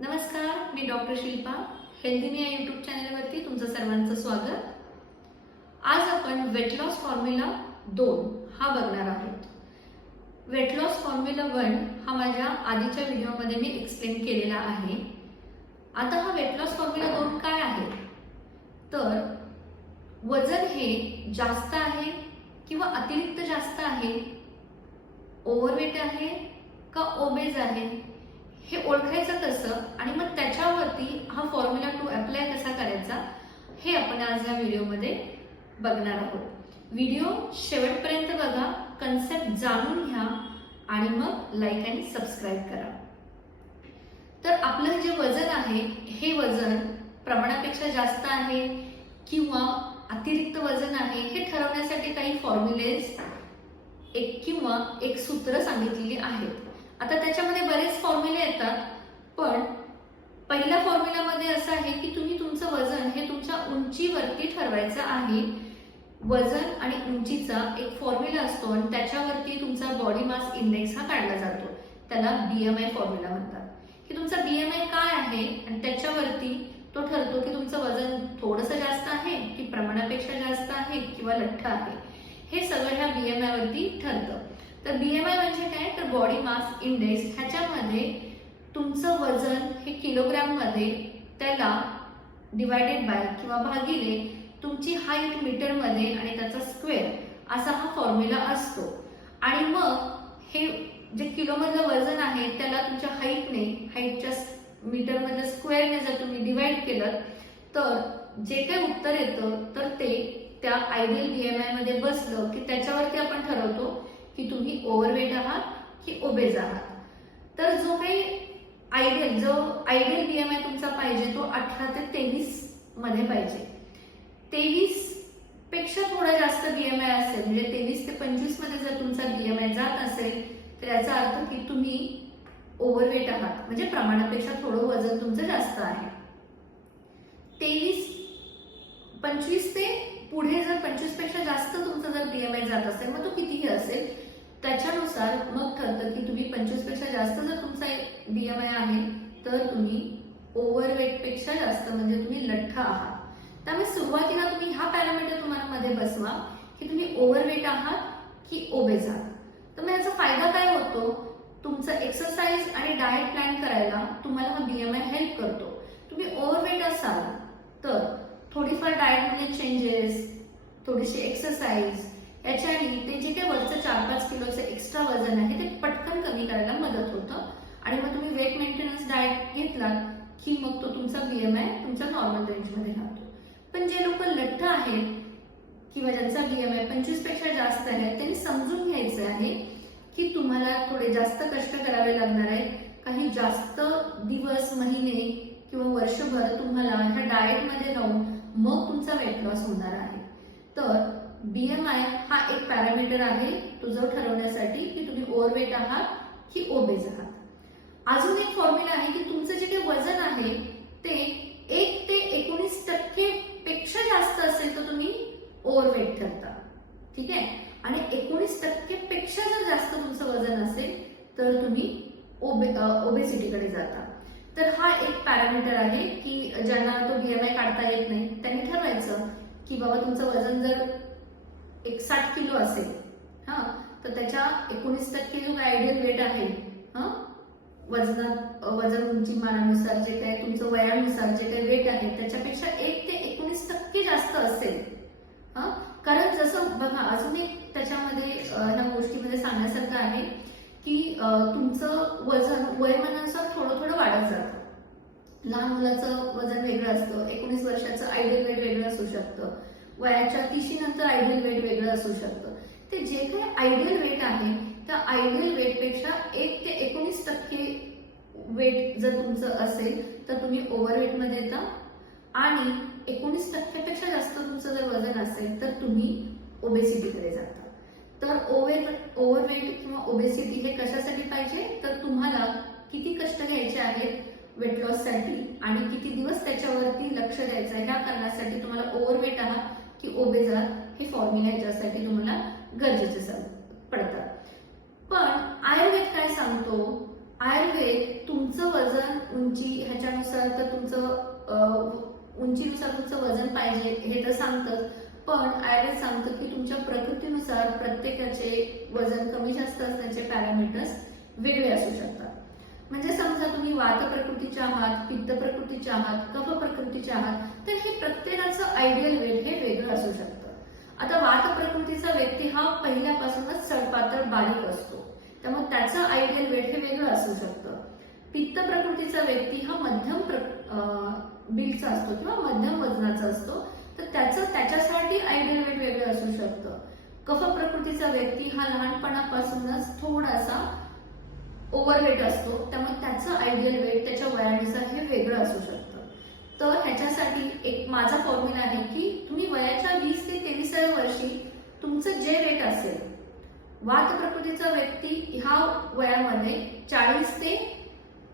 नमस्कार मी doctor Shilpa. Healthy मी या यूट्यूब चॅनलवरती तुमचं सर्वांचं स्वागत. आज आपण वेट लॉस फॉर्म्युला दोन हा बघणार आहोत. वेट लॉस फॉर्म्युला वन हा माझ्या आधीच्या व्हिडिओमध्ये मी एक्सप्लेन केलेला आहे. आता हा वेट लॉस फॉर्म्युला दोन काय आहे? तर वजन हे जास्त आहे किंवा अतिरिक्त जास्त आहे? ओव्हरवेट आहे का ओबेज आहे? हे ओळखायचं कसं आणि मग त्याच्यावरती हा फॉर्म्युला टू अप्लाय कसा करायचा हे आपण आज या व्हिडिओमध्ये बघणार आहोत. व्हिडिओ शेवटपर्यंत बघा कन्सेप्ट जाणून घ्या आणि मग लाईक आणि सबस्क्राईब करा. तर आपलं जे वजन आहे हे वजन प्रमाणापेक्षा जास्त आहे किंवा अतिरिक्त वजन आहे हे ठरवण्यासाठी काही फॉर्म्युलेज एक किंवा एक सूत्र सांगितलेली आहेत. आता त्याच्यामध्ये बरेच फॉर्म्युले येतात पण पहिल्या फॉर्म्युलामध्ये असं आहे की तुम्ही तुमचं वजन हे तुमच्या उंचीवरती ठरवायचं आहे. वजन आणि उंचीचा एक फॉर्म्युला असतो आणि त्याच्यावरती तुमचा बॉडी मास इंडेक्स हा काढला जातो. त्याला बीएमआय फॉर्म्युला म्हणतात. की तुमचा बीएमआय काय आहे आणि त्याच्यावरती तो ठरतो की तुमचं वजन थोडंसं जास्त आहे की प्रमाणापेक्षा जास्त आहे किंवा लठ्ठ आहे. हे सगळं ह्या बीएमआय वरती ठरतं. तर बीएमआय म्हणजे काय? तर बॉडी मास इंडेक्स ह्याच्यामध्ये तुमचं वजन हे किलोग्राममध्ये त्याला डिवायडेड बाय किंवा भागिले तुमची हाईट मीटरमध्ये आणि त्याचा स्क्वेअर असा हा फॉर्म्युला असतो. आणि मग हे जे किलोमधलं वजन आहे त्याला तुमच्या हाईटने हाईटच्या मीटरमधलं स्क्वेअरने जर तुम्ही डिवाइड केलं तर जे काही उत्तर येतं तर ते त्या आयडियल बीएमआयमध्ये बसलं की त्याच्यावरती आपण ठरवतो की तुम्ही ओव्हरवेट आहात की ओबेज आहात. तर जो काही आयडियल जो आयडियल बीएमआय तुमचा पाहिजे तो अठरा ते तेवीसमध्ये पाहिजे. तेवीसपेक्षा थोडा जास्त बीएमआय असेल म्हणजे तेवीस ते पंचवीसमध्ये जर तुमचा बीएमआय जात असेल तर याचा अर्थ की तुम्ही ओव्हरवेट आहात म्हणजे प्रमाणापेक्षा थोडं वजन तुमचं जास्त आहे. तेवीस पंचवीस ते पुढे जर पंचवीसपेक्षा जास्त तुमचं जर बीएमआय जात असेल मग तो कितीही असेल त्याच्यानुसार मग ठरतं की तुम्ही पंचवीसपेक्षा जास्त जर तुमचा बीएमआय आहे तर तुम्ही ओव्हरवेटपेक्षा जास्त म्हणजे तुम्ही लठ्ठ आहात. त्यामुळे सुरुवातीला तुम्ही हा पॅरामीटर तुम्हाला मध्ये बसवा की तुम्ही ओव्हरवेट आहात की ओबेज आहात. तर मग याचा फायदा काय होतो? तुमचं एक्सरसाइज आणि डाएट प्लॅन करायला तुम्हाला हा बीएमआय हेल्प करतो. तुम्ही ओव्हरवेट असाल तर थोडीफार डाएटमध्ये चेंजेस थोडीशी एक्सरसाइज याच्याने ते जे काही वरचं चार पाच किलोचं एक्स्ट्रा वजन आहे ते पटकन कमी करायला मदत होतं. आणि मग तुम्ही वेट मेंटेनन्स डाएट घेतलात की मग तो तुमचा बीएमआय तुमचा नॉर्मल रेंजमध्ये राहतो. पण जे लोक लठ्ठ आहेत किंवा ज्यांचा बीएमआय पंचवीसपेक्षा जास्त आहे त्यांनी समजून घ्यायचं आहे की तुम्हाला थोडे जास्त कष्ट करावे लागणार आहेत. काही जास्त दिवस महिने किंवा वर्षभर तुम्हाला ह्या डाएटमध्ये राहून मग तुमचा वेट लॉस होणार आहे. तर बीएमआय हा एक पॅरामीटर आहे तो जो ठरवण्यासाठी की तुम्ही ओव्हरवेट आहात की ओबेज आहात. अजून एक फॉर्म्युला आहे की तुमचं जे काही वजन आहे ते एक ते एकोणीस टक्के पेक्षा जास्त असेल तर तुम्ही ओव्हरवेट ठरता. ठीक आहे? आणि एकोणीस टक्के पेक्षा जर जास्त तुमचं वजन असेल तर तुम्ही ओबे ओबेसिटीकडे जाता. तर हा एक पॅरामीटर आहे की ज्यांना तो बीएमआय काढता येत नाही त्यांनी ठरवायचं की बाबा तुमचं वजन जर एक साठ किलो असेल. हा? तर त्याच्या एकोणीस टक्के जो आयडियल वेट आहे हा? वजनात वजन उंची मानानुसार जे काही तुमचं वयानुसार जे काही वेट आहे त्याच्यापेक्षा एक ते एकोणीस टक्के जास्त असेल. हा? कारण जसं बघा अजून एक त्याच्यामध्ये ह्या गोष्टीमध्ये सांगण्यासारखं आहे की तुमचं वजन वयमानानुसार थोडं थोडं वाढत जातं. लहान मुलाचं वजन वेगळं असतं एकोणीस वर्षाचं आयडियल वेट वेगळं असू शकतं. वयाच्या तिशी नंतर आयडियल वेट वेगळं असू शकतं. ते जे काही आयडियल वेट आहे त्या आयडियल वेटपेक्षा एक ते एकोणीस टक्के वेट जर तुमचं असेल तर तुम्ही ओव्हरवेटमध्ये येता. आणि एकोणीस टक्क्यापेक्षा जास्त तुमचं जर वजन असेल तर तुम्ही ओबेसिटीकडे जाता. तर ओव्हर ओव्हरवेट किंवा ओबेसिटी हे कशासाठी पाहिजे? तर तुम्हाला किती कष्ट घ्यायचे आहेत वेट लॉससाठी आणि किती दिवस त्याच्यावरती लक्ष द्यायचं ह्या कारणासाठी तुम्हाला ओव्हरवेट आहात की ओबेझा हे फॉर्म्युला याच्यासाठी तुम्हाला गरजेचे पडतात. पण आयुर्वेद काय सांगतो? आयुर्वेद तुमचं वजन उंची ह्याच्यानुसार तर तुमचं उंचीनुसार तुमचं वजन पाहिजे हे तर सांगतं पण आयुर्वेद सांगतं की तुमच्या प्रकृतीनुसार प्रत्येकाचे वजन कमी जास्त असण्याचे पॅरामीटर्स वेगळे असू शकतात. म्हणजे समजा तुम्ही वात प्रकृतीच्या आहात पित्त प्रकृती प्रकृतीचे आहात कफ प्रकृतीचे आहात तर हे प्रत्येकाचं आयडियल वेट हे वेगळं असू शकतं. आता वात प्रकृतीचा व्यक्ती हा पहिल्यापासूनच सडपातळ बारीक असतो. त्यामुळे त्याचं आयडियल वेट हे वेगळं असू शकतं. पित्त प्रकृतीचा व्यक्ती हा मध्यम प्र बिलचा असतो किंवा मध्यम वजनाचा असतो. तर त्याचं त्याच्यासाठी आयडियल वेट वेगळं असू शकतं. कफ प्रकृतीचा व्यक्ती हा लहानपणापासूनच थोडासा ओव्हरवेट असतो त्यामुळे त्याचं आयडियल वेट त्याच्या वयानुसार हे वेगळं असू शकतं. तर ह्याच्यासाठी एक माझा फॉर्म्युला आहे की तुम्ही वयाच्या वीस ते तेविसाव्या वर्षी तुमचं जे वेट असेल वात प्रकृतीचा व्यक्ती ह्या वयामध्ये चाळीस ते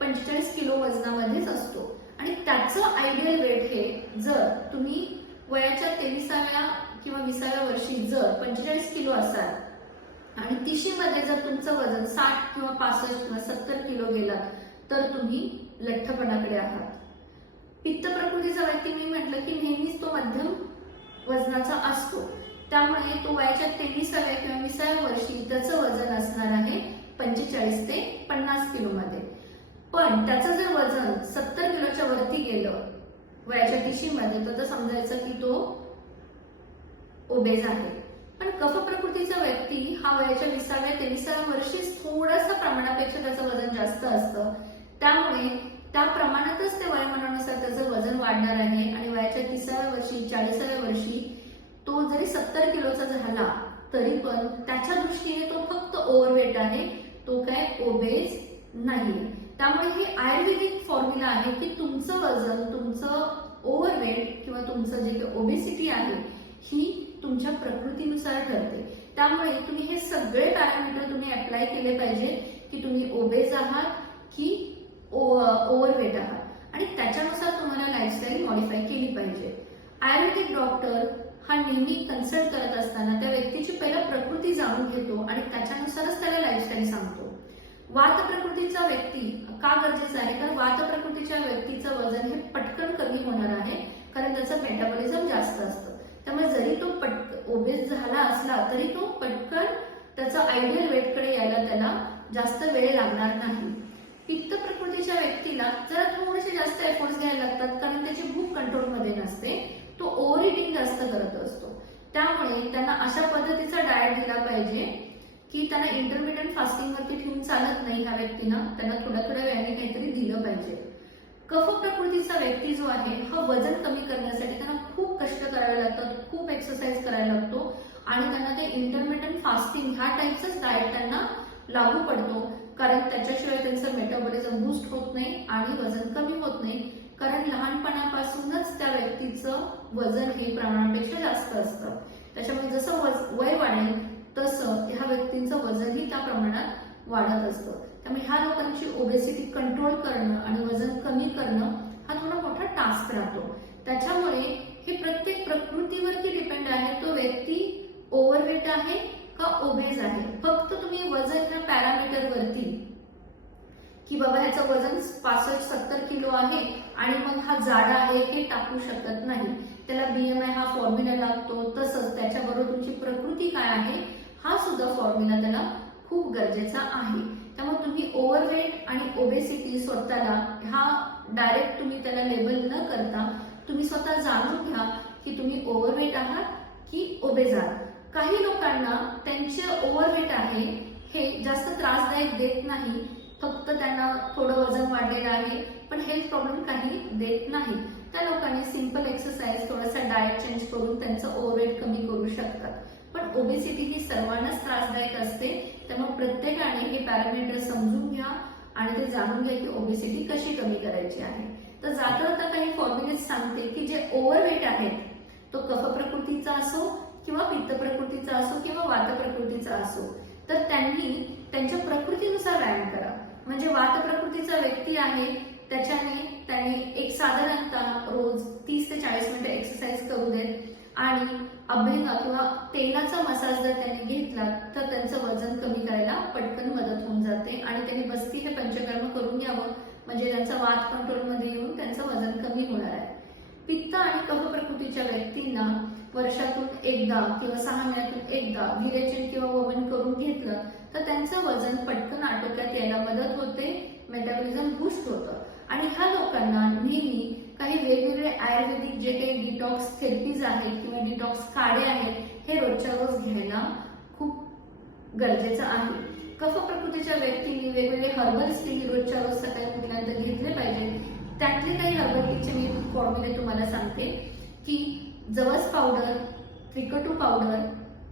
पंचेचाळीस किलो वजनामध्येच असतो. आणि त्याचं आयडियल वेट हे जर तुम्ही वयाच्या तेविसाव्या किंवा विसाव्या वर्षी जर पंचेचाळीस किलो असाल आणि तिशीमध्ये जर तुमचं वजन साठ किंवा पासष्ट किंवा सत्तर किलो गेला तर तुम्ही लठ्ठपणाकडे आहात. पित्त प्रकृतीचा व्यक्ती मी म्हटलं की नेहमीच तो मध्यम वजनाचा असतो. त्यामुळे तो वयाच्या तेवीसाव्या किंवा विसाव्या वर्षी त्याचं वजन असणार आहे पंचेचाळीस ते पन्नास किलोमध्ये. पण त्याचं जर वजन सत्तर किलोच्या वरती गेलं वयाच्या टिशीमध्ये तर समजायचं की तो ओबेज आहे. पण कफ प्रकृतीचा व्यक्ती हा वयाच्या विसाव्या तेविसाव्या वर्षी थोडंसं प्रमाणापेक्षा त्याचं वजन जास्त असतं. त्यामुळे त्या प्रमाणातच ते वयोमानानुसार त्याचं वजन वाढणार आहे आणि वयाच्या तिसाव्या वर्षी चाळीसाव्या वर्षी तो जरी सत्तर किलोचा झाला तरी पण त्याच्या दृष्टीने तो फक्त ओव्हरवेट आहे. तो काय ओबेज नाही त्यामुळे हे आयुर्वेदिक फॉर्म्युला आहे की तुमचं वजन तुमचं ओव्हरवेट किंवा तुमचं जे काही ओबेसिटी आहे ही तुमच्या प्रकृतीनुसार ठरते त्यामुळे तुम्ही हे सगळे पॅरामीटर तुम्ही अप्लाय केले पाहिजे की तुम्ही ओबेज आहात की ओव्हरवेट आहात. आणि त्याच्यानुसार तुम्हाला लाईफस्टाईल मॉडिफाय केली पाहिजे. आयुर्वेदिक डॉक्टर हा नेहमी कन्सल्ट करत असताना त्या व्यक्तीची पहिला प्रकृती जाणून घेतो आणि त्याच्यानुसारच त्याला लाईफस्टाईल सांगतो. वात प्रकृतीचा व्यक्ती का गरजेचा आहे? तर वात प्रकृतीच्या व्यक्तीचं वजन हे पटकन कमी होणार आहे कारण त्याचं मेटाबॉलिझम जास्त असतं त्यामुळे जरी तो पट ओबेस झाला असला तरी तो पटकन त्याचा आयडियल वेटकडे यायला त्याला जास्त वेळ लागणार नाही. पित्त प्रकृतीच्या व्यक्तीला जरा थोडेसे जास्त एफर्ट्स घ्यायला लागतात कारण त्याची भूक कंट्रोलमध्ये नसते. तो ओव्हर इटिंग जास्त करत असतो. त्यामुळे त्यांना अशा पद्धतीचा डाएट दिला पाहिजे की त्यांना इंटरमिडियंट फास्टिंग वरती ठेवून चालत नाही ह्या व्यक्तीनं. त्यांना थोड्या थोड्या वेळाने काहीतरी दिलं पाहिजे. कफ प्रकृतीचा व्यक्ती जो आहे हा वजन कमी करण्यासाठी त्यांना खूप कष्ट करावे लागतात खूप एक्सरसाइज करायला लागतो. आणि त्यांना ते इंटरमिडियंट फास्टिंग ह्या टाईपचाच डाएट त्यांना लागू पडतो. कारण त्याच्याशिवाय त्यांचं मेटाबॉलिझम बूस्ट होत नाही आणि वजन कमी होत नाही. कारण लहानपणापासूनच त्या व्यक्तीचं वजन हे प्रमाणापेक्षा जास्त असतं. त्याच्यामुळे जसं वय वाढेल तसं ह्या व्यक्तींचं वजनही त्या प्रमाणात वाढत असतं. त्यामुळे ह्या लोकांची ओबेसिटी कंट्रोल करणं आणि वजन कमी करणं हा थोडा मोठा टास्क राहतो. त्याच्यामुळे हे प्रत्येक प्रकृतीवरती डिपेंड आहे. तो व्यक्ती ओव्हरवेट आहे का ओबेज आहे? फक्त तुम्ही वजन या पॅरामीटर वरती. की बाबा ह्याचं वजन पासष्ट सत्तर किलो आहे आणि मग हा जाडा आहे हे टाकू शकत नाही. त्याला बीएमआय हा फॉर्म्युला लागतो. तसंच त्याच्याबरोबर तुमची प्रकृती काय आहे हा सुद्धा फॉर्म्युला त्याला खूप गरजेचा आहे. त्यामुळे तुम्ही ओव्हरवेट आणि ओबेसिटी स्वतःला हा डायरेक्ट तुम्ही त्याला लेबल न करता तुम्ही स्वतः जाणून घ्या की तुम्ही ओव्हरवेट आहात की ओबेज आहात. काही लोकांना त्यांचे ओव्हरवेट आहे हे जास्त त्रासदायक देत नाही. फक्त त्यांना थोडं वजन वाढलेलं आहे पण हेल्थ प्रॉब्लेम काही देत नाही. त्या लोकांनी सिंपल एक्सरसाइज थोडासा डाएट चेंज करून त्यांचं ओव्हरवेट कमी करू शकतात. पण ओबेसिटी ही सर्वांनाच त्रासदायक असते त्यामुळे प्रत्येकाने हे पॅरामीटर समजून घ्या आणि ते जाणून घ्या की ओबेसिटी कशी कमी करायची आहे. तर जाता जाता काही फॉर्म्युलेट सांगते की जे ओव्हरवेट आहेत तो कफ प्रकृतीचा असो किंवा पित्त प्रकृतीचा असो किंवा वात प्रकृतीचा असो तर त्यांनी त्यांच्या प्रकृतीनुसार व्यायाम करा. म्हणजे वात प्रकृतीचा व्यक्ती आहे त्याच्याने त्याने एक साधारणतः रोज तीस ते चाळीस मिनिटं एक्सरसाइज करू देत आणि अभ्यंग किंवा तेलाचा मसाज जर त्यांनी घेतला तर त्यांचं वजन कमी करायला पटकन मदत होऊन जाते आणि त्यांनी बस्ती हे पंचकर्म करून घ्यावं. म्हणजे त्यांचा वात कंट्रोलमध्ये येऊन त्यांचं वजन कमी होणार आहे. पित्त आणि कफ प्रकृतीच्या व्यक्तींना वर्षातून एकदा किंवा सहा महिन्यातून एकदा विरेचन किंवा वमन करून घेतलं तर त्यांचं वजन पटकन आटोक्यात यायला मदत होते मेटाबॉलिझम बूस्ट होतं. आणि ह्या लोकांना नेहमी काही वेगवेगळे आयुर्वेदिक जे काही डिटॉक्स थेरपीज आहेत किंवा डिटॉक्स काढे आहेत हे रोजच्या रोज घ्यायला खूप गरजेचं आहे. कफ प्रकृतीच्या व्यक्तींनी वेगवेगळे हर्बल्स तिने रोजच्या रोज सकाळी उठल्यानंतर घेतले पाहिजे त्यातले काही हर्बल टीचे मी फॉर्म्युले तुम्हाला सांगते की जवस पावडर त्रिकटू पावडर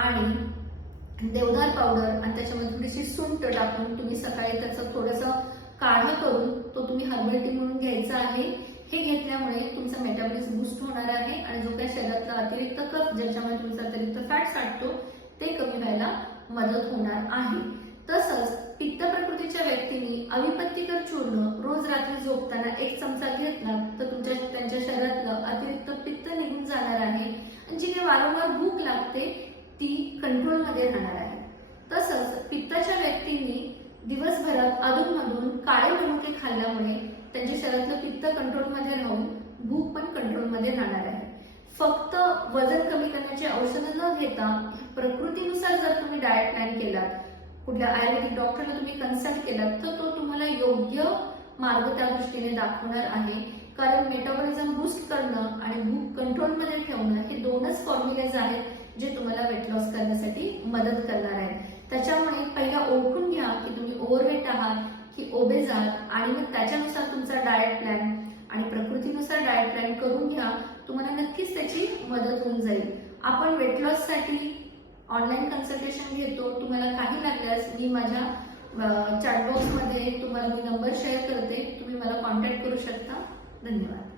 आणि देवदार पावडर आणि त्याच्यामध्ये थोडीशी सुंट टाकून तुम्ही सकाळी त्याचं थोडंसं काढा करून तो तुम्ही हर्बल टी म्हणून घ्यायचा आहे. हे घेतल्यामुळे तुमचा मेटाबॉलिझम बूस्ट होणार आहे आणि जो काही शरीरातला अतिरिक्त कफ ज्याच्यामुळे तुमचा अतिरिक्त फॅट साठतो ते कमी व्हायला मदत होणार आहे. तसंच पित्त प्रकृतीच्या व्यक्तींनी अविपत्तीकर चूर्ण रोज रात्री झोपताना एक चमचा घेतला तर तुमच्या त्यांच्या शरीरातलं अतिरिक्त पित्त जाणार आहे. आणि जी काही वारंवार भूक लागते ती कंट्रोलमध्ये राहणार आहे. तसंच पित्ताच्या व्यक्तींनी दिवसभरात अधूनमधून काळे मनुके खाल्ल्यामुळे त्यांच्या शरीरातलं पित्त कंट्रोलमध्ये राहून भूक पण कंट्रोलमध्ये राहणार आहे. फक्त वजन कमी करण्याची औषधं न घेता प्रकृतीनुसार जर तुम्ही डाएट प्लॅन केलात कुठल्या आयुर्वेदिक डॉक्टरला तुम्ही कन्सल्ट केलात तर तो तुम्हाला योग्य मार्ग त्या दृष्टीने दाखवणार आहे. कारण मेटाबॉलिझम बूस्ट करणं आणि भूक कंट्रोलमध्ये ठेवणं हे दोनच फॉर्म्युलेज आहेत जे तुम्हाला वेट लॉस करण्यासाठी मदत करणार आहेत. त्याच्यामुळे पहिला ओळखून घ्या की तुम्ही ओव्हरवेट आहात की ओबेज आहात आणि मग त्याच्यानुसार तुमचा डाएट प्लॅन आणि प्रकृतीनुसार डाएट प्लॅन करून घ्या तुम्हाला नक्कीच त्याची मदत होऊन जाईल. आपण वेट लॉससाठी ऑनलाईन कन्सल्टेशन घेतो. तुम्हाला काही लागल्यास मी माझ्या चॅटबॉक्समध्ये तुम्हाला मी नंबर शेअर करते. तुम्ही मला कॉन्टॅक्ट करू शकता. 问你来。